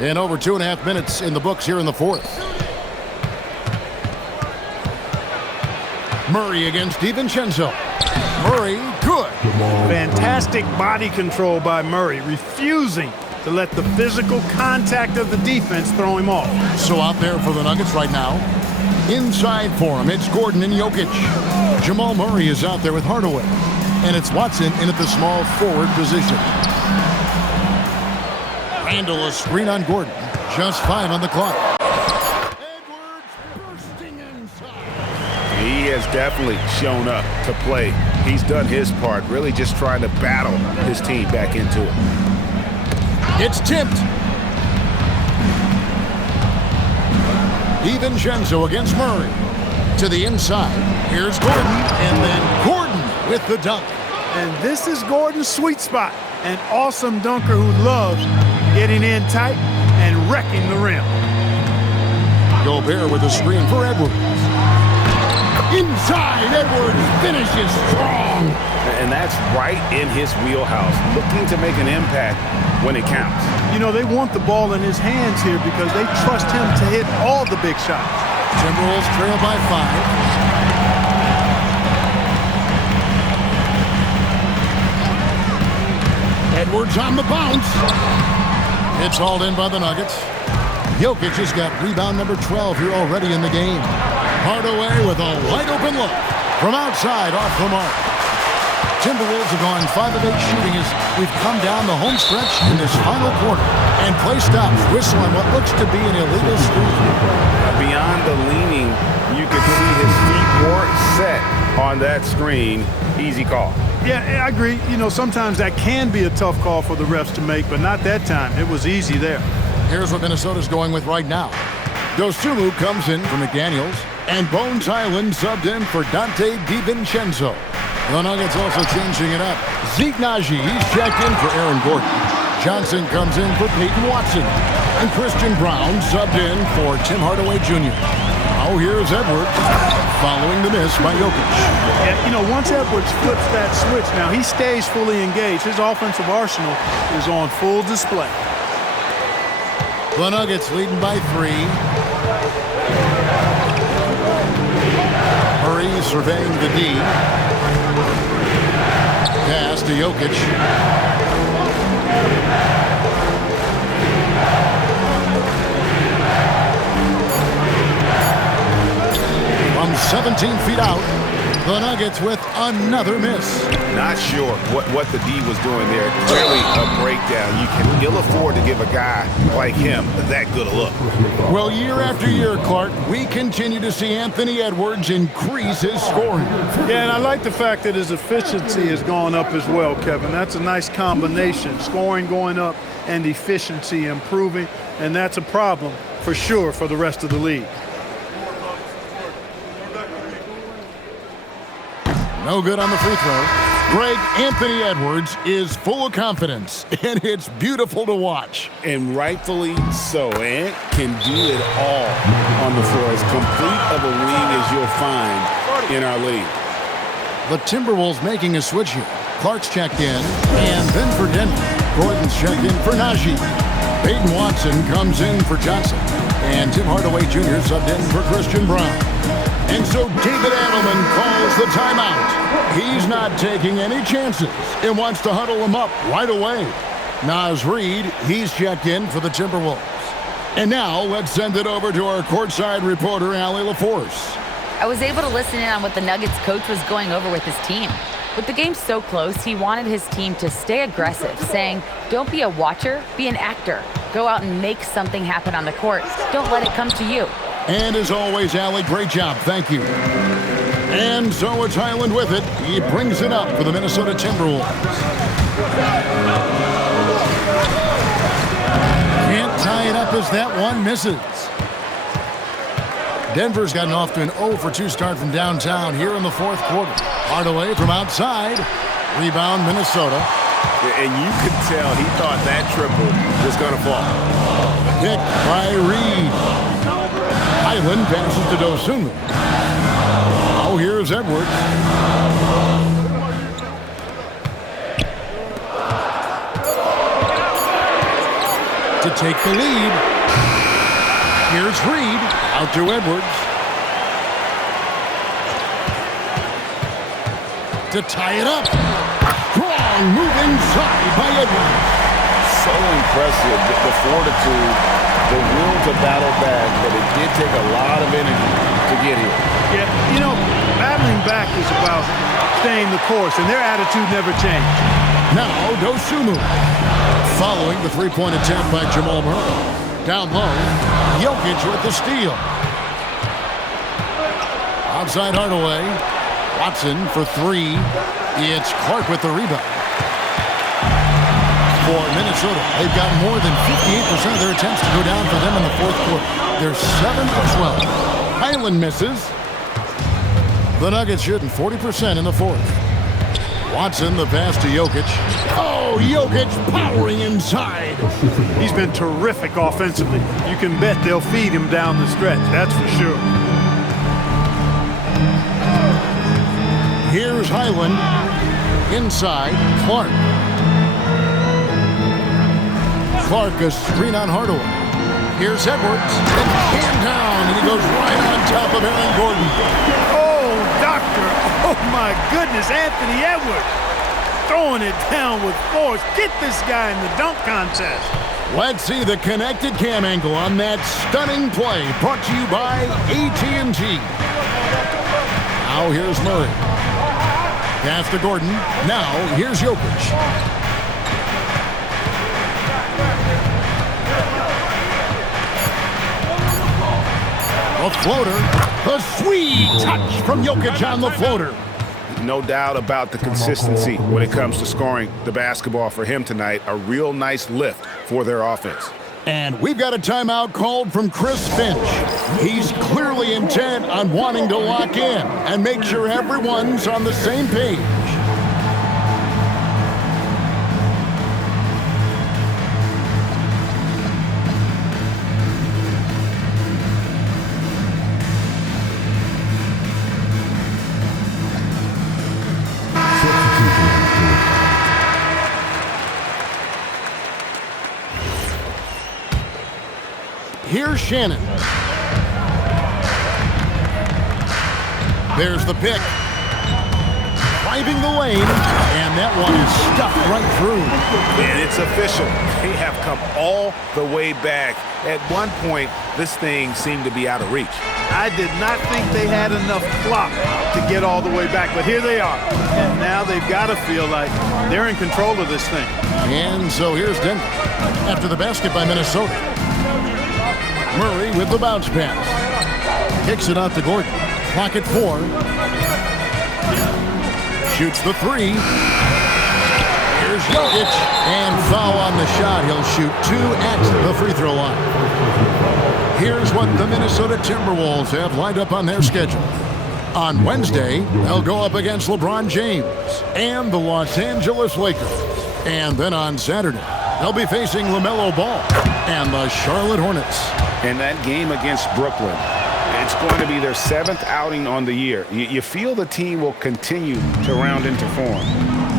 And over 2.5 minutes in the books here in the fourth. Murray against DiVincenzo. Murray, good. Fantastic body control by Murray, refusing to let the physical contact of the defense throw him off. So out there for the Nuggets right now. Inside for him, it's Gordon and Jokic. Jamal Murray is out there with Hardaway. And it's Watson in at the small forward position. Randle a screen on Gordon. Just 5 on the clock. Edwards bursting inside. He has definitely shown up to play. He's done his part, really just trying to battle his team back into it. It's tipped. DiVincenzo against Murray. To the inside. Here's Gordon. And then Gordon with the dunk. And this is Gordon's sweet spot. An awesome dunker who loves getting in tight and wrecking the rim. Gobert with a screen for Edwards. Inside, Edwards finishes strong. And that's right in his wheelhouse, looking to make an impact when it counts. You know, they want the ball in his hands here because they trust him to hit all the big shots. Timberwolves trail by 5. Edwards on the bounce. It's hauled in by the Nuggets. Jokic has got rebound number 12 here already in the game. Hardaway with a wide-open look. From outside, off the mark. Timberwolves have gone 5 of 8 shooting as we've come down the home stretch in this final quarter. And play stops, whistle on what looks to be an illegal screen. Beyond the leaning, you can see his feet weren't set on that screen. Easy call. Yeah, I agree. You know, sometimes that can be a tough call for the refs to make, but not that time. It was easy there. Here's what Minnesota's going with right now. Dosunmu comes in for McDaniels, and Bones Highland subbed in for Dante DiVincenzo. The Nuggets also changing it up. Zeke Naji, he's checked in for Aaron Gordon. Johnson comes in for Peyton Watson. And Christian Brown subbed in for Tim Hardaway Jr. Now here's Edwards, following the miss by Jokic. Yeah, you know, once Edwards flips that switch, now he stays fully engaged. His offensive arsenal is on full display. The Nuggets leading by 3. Murray surveying the D. Pass to Jokic. From 17 feet out, the Nuggets with another miss. Not sure what the D was doing there. Clearly a breakdown. You can ill afford to give a guy like him that good a look. Well, year after year, Clark, we continue to see Anthony Edwards increase his scoring. Yeah, and I like the fact that his efficiency has gone up as well, Kevin. That's a nice combination. Scoring going up and efficiency improving, and that's a problem for sure for the rest of the league. No good on the free throw. Greg, Anthony Edwards is full of confidence, and it's beautiful to watch. And rightfully so. Ant can do it all on the floor. As complete of a wing as you'll find in our league. The Timberwolves making a switch here. Clark's checked in, and then for Denver. Gordon's checked in for Naji. Peyton Watson comes in for Johnson. And Tim Hardaway Jr. subbed in for Christian Brown. And so David Adelman calls the timeout. He's not taking any chances and wants to huddle them up right away. Naz Reid, he's checked in for the Timberwolves. And now let's send it over to our courtside reporter, Allie LaForce. I was able to listen in on what the Nuggets coach was going over with his team. With the game so close, he wanted his team to stay aggressive, saying, don't be a watcher, be an actor. Go out and make something happen on the court. Don't let it come to you. And as always, Allie, great job. Thank you. And so it's Highland with it. He brings it up for the Minnesota Timberwolves. Can't tie it up as that one misses. Denver's gotten off to an 0 for 2 start from downtown here in the fourth quarter. Hardaway from outside. Rebound, Minnesota. And you could tell he thought that triple was going to fall. Picked by Reid. Highland passes to Dosunmu. Oh, here's Edwards. to take the lead. Here's Reed out to Edwards. To tie it up. Strong move inside by Edwards. So impressive, the fortitude, the will to battle back, but it did take a lot of energy to get here. Yeah, you know, battling back is about staying the course, and their attitude never changed. Now, Dosunmu. Following the three-point attempt by Jamal Murray. Down low, Jokic with the steal. Outside Hardaway. Watson for three. It's Clark with the rebound. For Minnesota, they've got more than 58% of their attempts to go down for them in the fourth quarter. They're 7 of 12. Highland misses. The Nuggets shooting 40% in the fourth. Watson, the pass to Jokic. Oh, Jokic powering inside. He's been terrific offensively. You can bet they'll feed him down the stretch, that's for sure. Here's Highland. Inside, Clark. Clark, a screen on Hardaway. Here's Edwards. And hand down, and he goes right on top of Aaron Gordon. Oh, doctor. Oh, my goodness, Anthony Edwards. Throwing it down with force. Get this guy in the dunk contest. Let's see the connected cam angle on that stunning play. Brought to you by AT&T. Now here's Murray. Pass to Gordon. Now here's Jokic. A floater. A sweet touch from Jokic on the floater. No doubt about the consistency when it comes to scoring the basketball for him tonight. A real nice lift for their offense. And we've got a timeout called from Chris Finch. He's clearly intent on wanting to lock in and make sure everyone's on the same page. Here's Shannon. There's the pick. Driving the lane, and that one is stuffed right through. And it's official. They have come all the way back. At one point, this thing seemed to be out of reach. I did not think they had enough clock to get all the way back, but here they are. And now they've got to feel like they're in control of this thing. And so here's Denver after the basket by Minnesota. Murray with the bounce pass. Kicks it out to Gordon. Clock at 4. Shoots the three. Here's Jokic. And foul on the shot. He'll shoot 2 at the free throw line. Here's what the Minnesota Timberwolves have lined up on their schedule. On Wednesday, they'll go up against LeBron James and the Los Angeles Lakers. And then on Saturday, they'll be facing LaMelo Ball and the Charlotte Hornets. And that game against Brooklyn, it's going to be their 7th outing on the year. You feel the team will continue to round into form.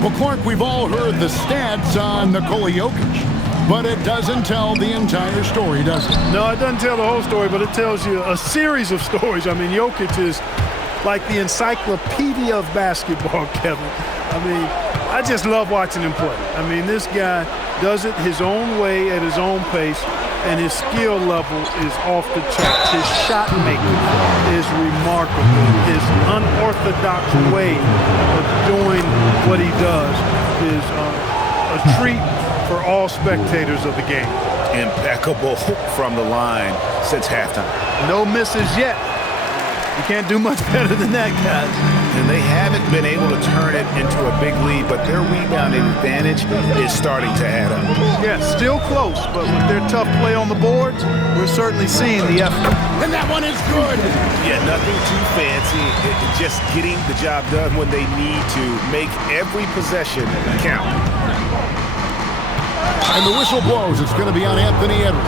Well, Clark, we've all heard the stats on Nikola Jokic, but it doesn't tell the entire story, does it? No, it doesn't tell the whole story, but it tells you a series of stories. I mean, Jokic is like the encyclopedia of basketball, Kevin. I mean, I just love watching him play. I mean, this guy does it his own way at his own pace, and his skill level is off the charts. His shot making is remarkable. His unorthodox way of doing what he does is a treat for all spectators of the game. Impeccable from the line since halftime. No misses yet. You can't do much better than that, guys. And they haven't been able to turn it into a big lead, but their rebounding advantage is starting to add up. Yeah, still close, but with their tough play on the boards, we're certainly seeing the effort. And that one is good. Yeah, nothing too fancy. Just getting the job done when they need to. Make every possession count. And the whistle blows. It's going to be on Anthony Edwards.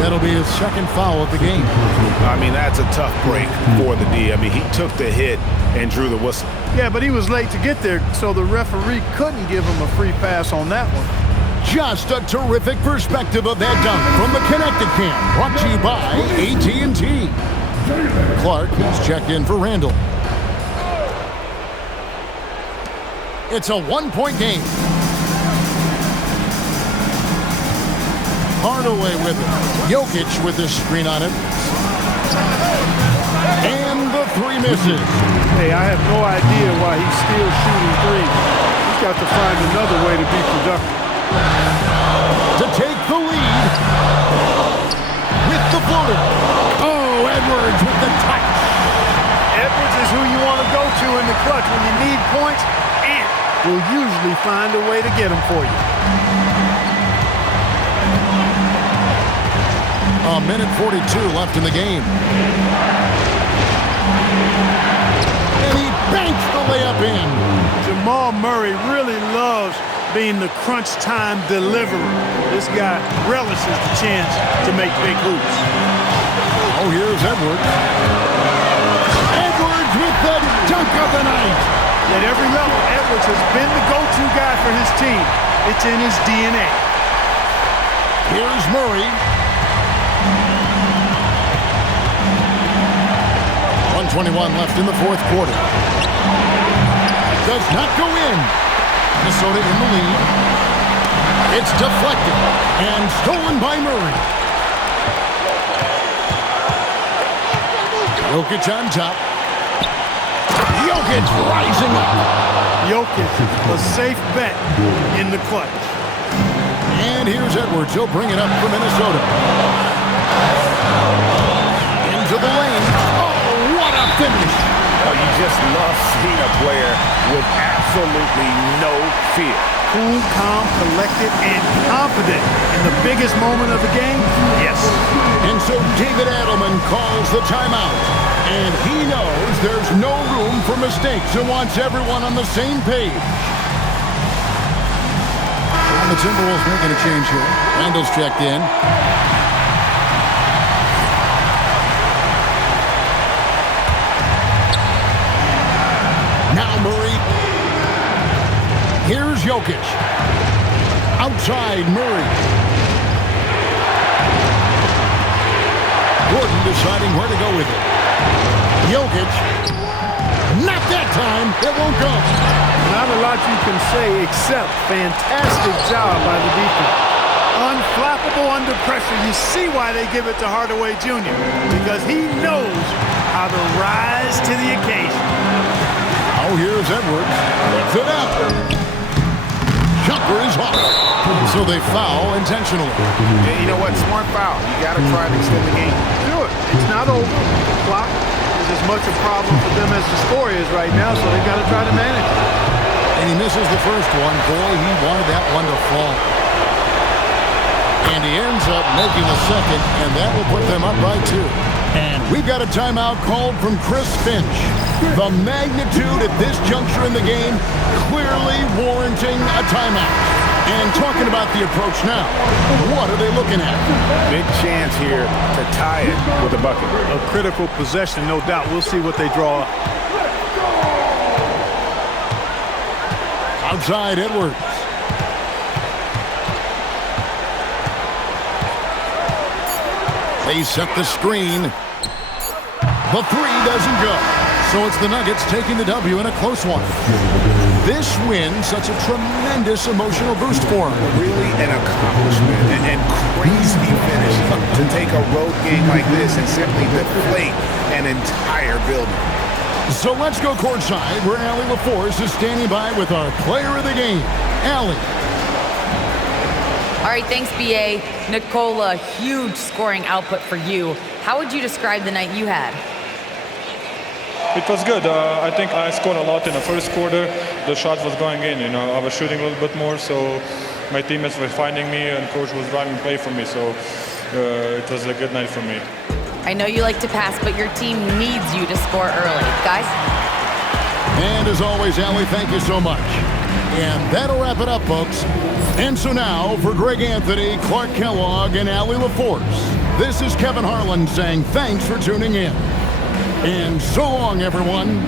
That'll be his 2nd foul of the game. I mean, that's a tough break for the D. I mean, he took the hit and drew the whistle. Yeah, but he was late to get there, so the referee couldn't give him a free pass on that one. Just a terrific perspective of that dunk from the Connected Cam, brought to you by AT&T. Clark has checked in for Randall. It's a one-point game. Hardaway with it. Jokic with the screen on it. And the three misses. Hey, I have no idea why he's still shooting threes. He's got to find another way to be productive. To take the lead with the floater. Oh, Edwards with the touch. Edwards is who you want to go to in the clutch when you need points. Ant will usually find a way to get them for you. A minute 42 left in the game. And he banks the layup in. Jamal Murray really loves being the crunch time deliverer. This guy relishes the chance to make big hoops. Oh, here's Edwards. Edwards with the dunk of the night. At every level, Edwards has been the go-to guy for his team. It's in his DNA. Here's Murray. 1:21 left in the fourth quarter. Does not go in. Minnesota in the lead. It's deflected and stolen by Murray. Jokic on top. Jokic rising up. Jokic, a safe bet in the clutch. And here's Edwards. He'll bring it up for Minnesota. Into the lane. Oh, what a finish. Oh, you just love seeing a player with absolutely no fear. Cool, calm, collected, and confident in the biggest moment of the game? Yes. And so David Adelman calls the timeout. And he knows there's no room for mistakes and wants everyone on the same page. And the Timberwolves making a change here. Randall's checked in. Now Murray. Here's Jokic. Outside Murray. Gordon deciding where to go with it. Jokic. Not that time. It won't go. Not a lot you can say except fantastic job by the defense. Unflappable under pressure. You see why they give it to Hardaway Jr. Because he knows how to rise to the occasion. Oh, here's Edwards. Puts it up. Jumper is off. So they foul intentionally. And you know what? Smart foul. You got to try to extend the game. Do it. It's not over. The clock is as much a problem for them as the score is right now, so they've got to try to manage it. And he misses the first one. Boy, he wanted that one to fall. And he ends up making the second, and that will put them up by 2. And we've got a timeout called from Chris Finch. The magnitude at this juncture in the game clearly warranting a timeout. And talking about the approach now, what are they looking at? Big chance here to tie it with a bucket. A critical possession, no doubt. We'll see what they draw up. Outside Edwards. They set the screen. The three doesn't go. So it's the Nuggets taking the W in a close one. This win, such a tremendous emotional boost for them. Really an accomplishment and crazy finish to take a road game like this and simply deflate an entire building. So let's go courtside where Allie LaForce is standing by with our player of the game, Allie. All right, thanks, B.A. Nikola, huge scoring output for you. How would you describe the night you had? It was good. I think I scored a lot in the first quarter. The shot was going in. I was shooting a little bit more, so my teammates were finding me, and coach was driving play for me. So it was a good night for me. I know you like to pass, but your team needs you to score early. Guys? And as always, Allie, thank you so much. And that'll wrap it up, folks. And so now, for Greg Anthony, Clark Kellogg, and Allie LaForce, this is Kevin Harlan saying thanks for tuning in. And so long, everyone.